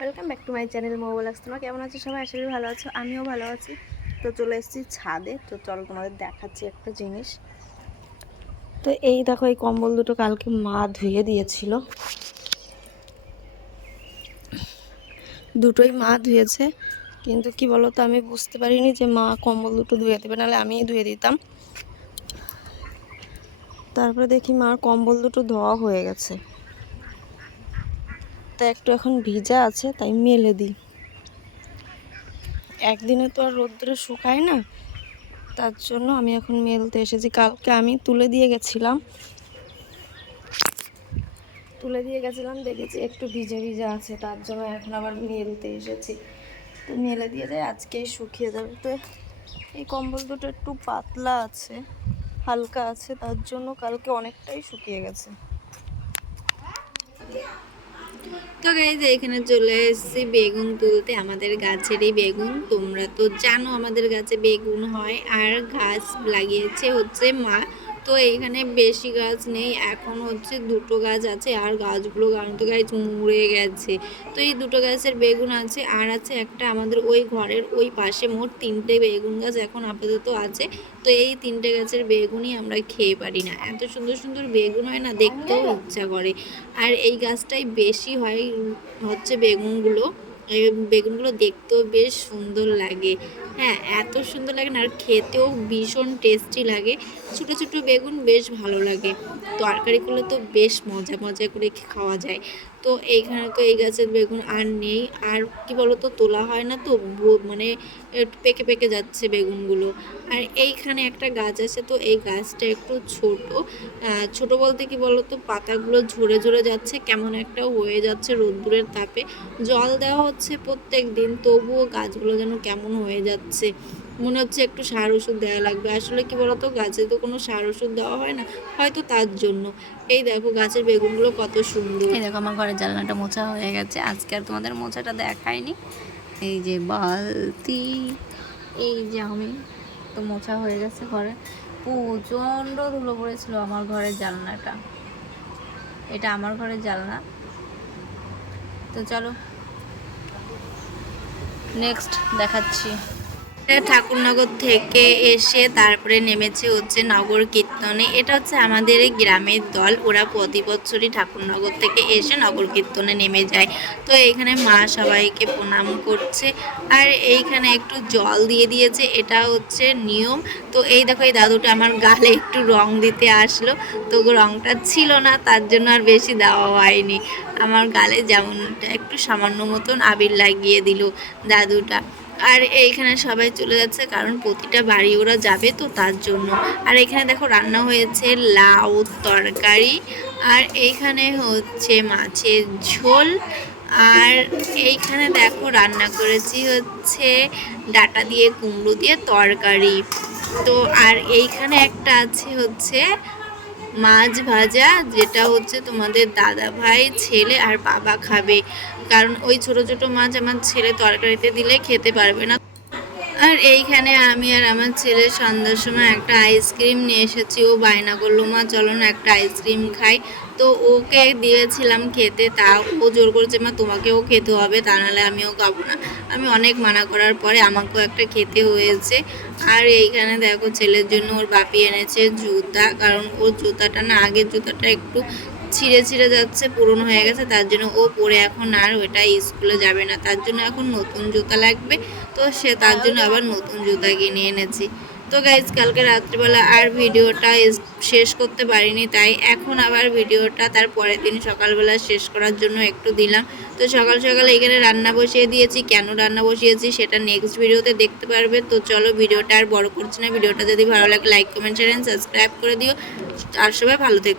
Welcome back to my channel Mobilax. তোমরা কেমন আছো সবাই? আশা করি ভালো আছো, আমিও ভালো আছি। তো চলে এসেছি ছাদে। তো চলো তোমাদের দেখাচ্ছি একটা জিনিস। তো এই দেখো, এই কম্বল দুটো কালকে মা ধুয়ে দিয়েছিল, দুটোই মা ধুয়েছে। কিন্তু কি বলো তো, আমি বুঝতে পারিনি যে মা কম্বল দুটো ধুয়ে দেবে, নাহলে আমিই ধুয়ে দিতাম। তারপরে দেখি মার কম্বল দুটো ধোয়া হয়ে গেছে, তা একটু এখন ভিজা আছে, তাই মেলে দিই। একদিনে তো আর রোদ্দুরে শুকায় না, তার জন্য আমি এখন মেলতে এসেছি। কালকে আমি তুলে দিয়ে গেছিলাম, দেখেছি একটু ভিজে ভিজে আছে, তার জন্য এখন আবার মেলতে এসেছি। তো মেলে দিয়ে যায়, আজকেই শুকিয়ে যাবে। তো এই কম্বল দুটো একটু পাতলা আছে, হালকা আছে, তার জন্য কালকে অনেকটাই শুকিয়ে গেছে। তো গাইজ এখানে চলে এসেছি বেগুন তুলতে, আমাদের গাছেরই বেগুন। তোমরা তো জানো আমাদের গাছে বেগুন হয়, আর গাছ লাগিয়েছে হচ্ছে মা। তো এইখানে বেশি গাছ নেই, এখন হচ্ছে দুটো গাছ আছে, আর গাছগুলো তো গাছ মরে গেছে। তো এই দুটো গাছের বেগুন আছে, আর আছে একটা আমাদের ওই ঘরের ওই পাশে। মোট তিনটে বেগুন গাছ এখন আপাতত আছে। তো এই তিনটে গাছের বেগুনই আমরা খেয়ে পারি না, এত সুন্দর সুন্দর বেগুন হয় না, দেখতেও ইচ্ছা করে। আর এই গাছটাই বেশি হয় হচ্ছে বেগুনগুলো। এই বেগুনগুলো দেখতেও বেশ সুন্দর লাগে। হ্যাঁ, এত সুন্দর লাগে না, আর খেতেও ভীষণ টেস্টি লাগে। ছোটো ছোটো বেগুন বেশ ভালো লাগে, তরকারি করলে তো বেশ মজা মজা করে খাওয়া যায়। তো এইখানে তো এই গাছের বেগুন আর নেই, আর কি বলতো তোলা হয় না, তো মানে পেকে পেকে যাচ্ছে বেগুনগুলো। আর এইখানে একটা গাছ আছে, তো এই গাছটা একটু ছোট। ছোট বলতে কি বলতো, পাতাগুলো ঝরে ঝরে যাচ্ছে, কেমন একটা হয়ে যাচ্ছে রোদ্দুরের তাপে। জল দেওয়া হচ্ছে প্রত্যেক দিন, তবুও গাছগুলো যেন কেমন হয়ে যাচ্ছে, মনে হচ্ছে একটু সার ওষুধ দেওয়া লাগবে। আসলে কি বলতো, গাছে তো কোনো সার ওষুধ দেওয়া হয় না, হয়তো তার জন্য। এই দেখো গাছের বেগুনগুলো কত সুন্দর। এই দেখো আমার ঘরের জানলাটা মোছা হয়ে গেছে, আজকে আর তোমাদের মোছাটা দেখায়নি। এই যে বালতি, এই যে আমি, তো মোছা হয়ে গেছে ঘরে। প্রচণ্ড ধুলো পড়েছিল আমার ঘরের জানলাটা, এটা আমার ঘরের জানলা। তো চলো নেক্সট দেখাচ্ছি। ঠাকুরনগর থেকে এসে তারপরে নেমেছে হচ্ছে নগর কীর্তনে। এটা হচ্ছে আমাদের গ্রামের দল, ওরা প্রতি বছরই ঠাকুরনগর থেকে এসে নগর কীর্তনে নেমে যায়। তো এইখানে মা সবাইকে প্রণাম করছে, আর এইখানে একটু জল দিয়ে দিয়েছে, এটা হচ্ছে নিয়ম। তো এই দেখো, এই দাদুটা আমার গালে একটু রং দিতে আসলো, তো রংটা ছিল না, তার জন্য আর বেশি দেওয়া হয়নি। আমার গালে যেমনটা একটু সামান্য মতন আবির লাগিয়ে দিল দাদুটা। আর এইখানে সবাই চলে যাচ্ছে, কারণ প্রতিটা বাড়ি ওরা যাবে, তো তার জন্য। আর এখানে দেখো রান্না হয়েছে লাউ তরকারি, আর এইখানে হচ্ছে মাছের ঝোল, আর এইখানে দেখো রান্না করেছি হচ্ছে ডাঁটা দিয়ে কুমড়ো দিয়ে তরকারি। তো আর এইখানে একটা আছে হচ্ছে মাছ ভাজা, যেটা হচ্ছে তোমাদের দাদা ভাই, ছেলে আর বাবা খাবে, কারণ ওই ছোট ছোট মাছ আমার ছেলে তরকারিতে দিলে খেতে পারবে না। আর এইখানে আমি আর আমার ছেলে সন্ধ্যার সময় একটা আইসক্রিম নিয়ে এসেছি, ও বায়না করলো মা চলো না একটা আইসক্রিম খাই। তো ওকে দিয়েছিলাম খেতে, তা ও জোর করেছে মা তোমাকেও খেতে হবে, তা নাহলে আমিও খাবো না। আমি অনেক মানা করার পরে আমাকেও একটা খেতে হয়েছে। আর এইখানে দেখো ছেলের জন্য ওর বাপি এনেছে জুতা, কারণ ওর জুতাটা না, আগের জুতাটা একটু ছিঁড়ে ছিঁড়ে যাচ্ছে, পুরনো হয়ে গেছে, তার জন্য ও পরে এখন আর ওটা স্কুলে যাবে না, তার জন্য এখন নতুন জুতা লাগবে। তো সে তার জন্য আবার নতুন জুতা কিনে এনেছি। তো গাইজ কালকে রাত্রিবেলা আর ভিডিওটা শেষ করতে পারিনি, তাই এখন আবার ভিডিওটা তার পরের দিন সকালবেলা শেষ করার জন্য একটু দিলাম। তো সকাল সকাল এখানে রান্না বসিয়ে দিয়েছি, কেন রান্না বসিয়েছি সেটা নেক্সট ভিডিওতে দেখতে পারবে। তো চলো ভিডিওটা আর বড় করছি না, ভিডিওটা যদি ভালো লাগে like comment share and subscribe করে দিও, আর সবাই ভালো থেকো।